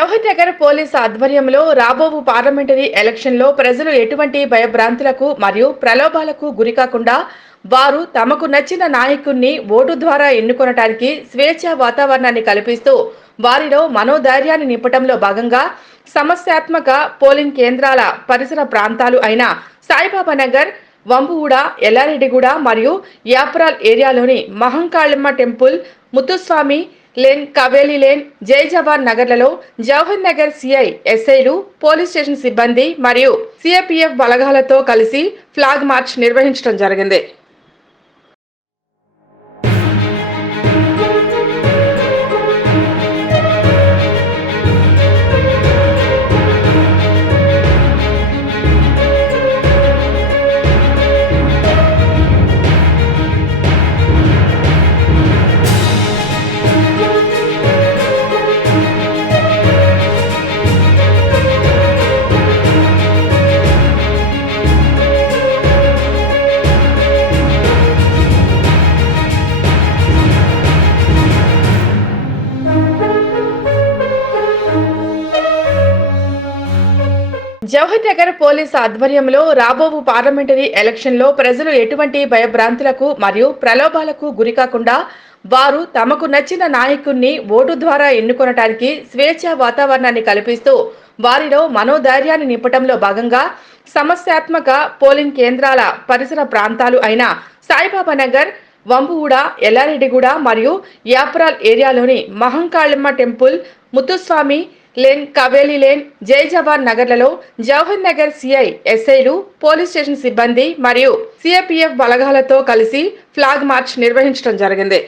Jawahar Nagar police ఆధ్వర్యంలో రాబోవు parliamentary ఎలక్షన్లో ప్రజలు ఎటువంటి భయభ్రాంతులకు మరియు ప్రలోభాలకు గురికాకుండా వారు తమకు నచ్చిన నాయకుణ్ణి ఓటు ద్వారా ఎన్నుకొనటానికి స్వేచ్ఛా వాతావరణాన్ని కల్పిస్తూ వారిలో మనోధైర్యాన్ని నింపటంలో భాగంగా సమస్యాత్మక పోలింగ్ కేంద్రాల పరిసర ప్రాంతాలు అయిన సాయిబాబా నగర్, వంబుగూడ, ఎల్లారెడ్డిగూడ మరియు యాప్రాల్ ఏరియాలోని Mahankalamma temple, Muthuswamy lane, Kaveli lane, Jai Jawan నగర్లలో జవహర్ నగర్ సిఐ, ఎస్ఐలు, పోలీస్ స్టేషన్ సిబ్బంది మరియు సిఐపిఎఫ్ బలగాలతో కలిసి ఫ్లాగ్ మార్చ్ నిర్వహించడం జరిగింది. జవహర్ నగర్ పోలీస్ ఆధ్వర్యంలో రాబోవు పార్లమెంటరీ ఎలక్షన్లో ప్రజలు ఎటువంటి భయభ్రాంతులకు మరియు ప్రలోభాలకు గురికాకుండా వారు తమకు నచ్చిన నాయకుణ్ణి ఓటు ద్వారా ఎన్నుకొనటానికి స్వేచ్ఛా వాతావరణాన్ని కల్పిస్తూ వారిలో మనోధైర్యాన్ని నింపటంలో భాగంగా సమస్యాత్మక పోలింగ్ కేంద్రాల పరిసర ప్రాంతాలు అయిన సాయిబాబా నగర్, వంబుగూడ, ఎల్లారెడ్డిగూడ మరియు యాప్రాల్ ఏరియాలోని Mahankalamma temple, Muthuswamy lane, Kaveli lane, Jai Jawan నగర్లలో జవహర్ నగర్ సిఐ, ఎస్ఐలు, పోలీస్ స్టేషన్ సిబ్బంది మరియు సిఐపిఎఫ్ బలగాలతో కలిసి ఫ్లాగ్ మార్చ్ నిర్వహించడం జరిగింది.